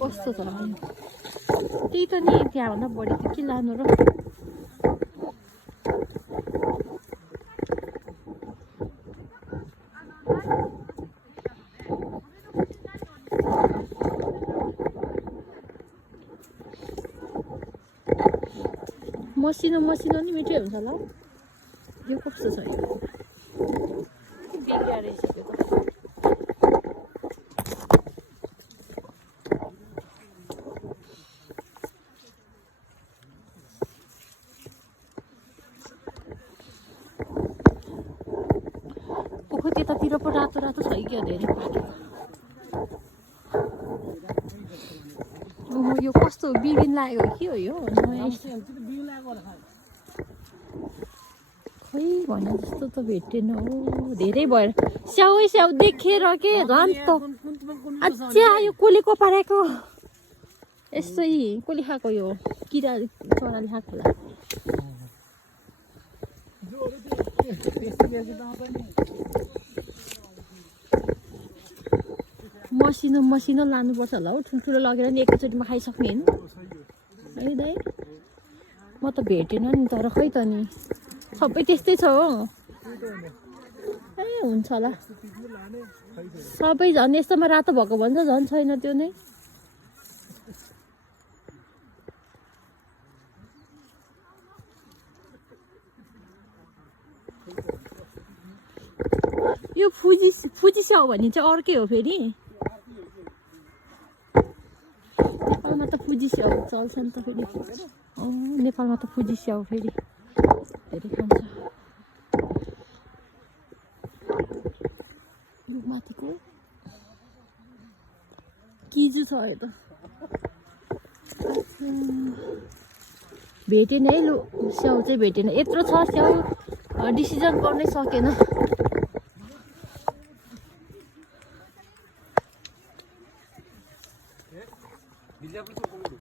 कस्तो छ त्यही त नि त्यहाँभन्दा बढी त के लानु र मसिनो मसिनो नि मिठै हुन्छ होला यो कस्तो छ बिग्रिया रहेछ त्यो त ओहो त्यतातिर पो रातो रातो छ क्या धेरै पाकेको ओहो यो कस्तो बिग्रिन लागेको के हो यो खै भने जस्तो त भेटेन हो धेरै भएर स्याउ स्याउ देखेर के झन् त अच्छा यो कोलेको पारेको यस्तै कोले खाएको यो किरा चराले खाएको होला मसिनो मसिनो लानुपर्छ होला हौ ठुल्ठुलो लगेर नि एकैचोटिमा खाइसक्ने होइन है दाइ म त भेटेन नि तर खै त नि सबै त्यस्तै छ हो ए हुन्छ होला सबै झन् यस्तोमा रातो भएको भन्छ झन् छैन त्यो नै यो फुजी स्याउ भन्ने चाहिँ अर्कै हो फेरि नेपालमा त फुजी स्याउ चल्छ नि त फेरि नेपालमा त फुजी स्याउ फेरि धेरै खान्छ माथिको किजु छ यो त भेटेन है लु स्याउ चाहिँ भेटेन यत्रो छ स्याउ डिसिजन गर्नै सकेन